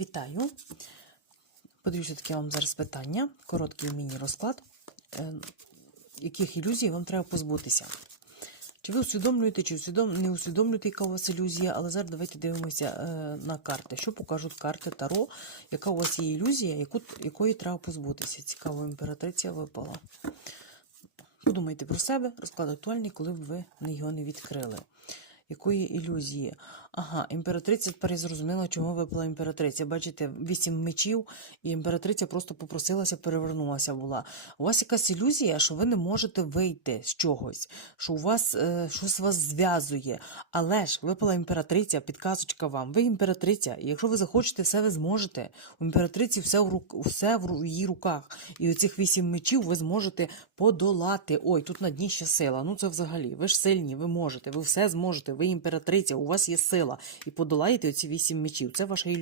Вітаю. Подивіться таке вам зараз питання. Короткий міні-розклад. Е, Яких ілюзій вам треба позбутися? Чи ви усвідомлюєте, чи усвідом... не усвідомлюєте, яка у вас ілюзія, але зараз давайте дивимося е, на карти. Що покажуть карти Таро, яка у вас є ілюзія, яку... якої треба позбутися? Цікаво, імператриця випала. Подумайте про себе, розклад актуальний, коли б ви його не відкрили. Якої ілюзії? Ага, імператриця тепер зрозуміла, чому випала імператриця. Бачите, вісім мечів, і імператриця просто попросилася, перевернулася була. У вас якась ілюзія, що ви не можете вийти з чогось, що у вас е, щось вас зв'язує. Але ж випала імператриця, підказочка вам. Ви імператриця, і якщо ви захочете, все ви зможете. У імператриці все в рук, все в її руках. І оцих вісім мечів ви зможете подолати. Ой, тут на дні ще сила. Ну це взагалі. Ви ж сильні, ви можете, ви все зможете. Ви імператриця, у вас є сила. І подолаєте оці вісім мечів. Це ваша ілюзія.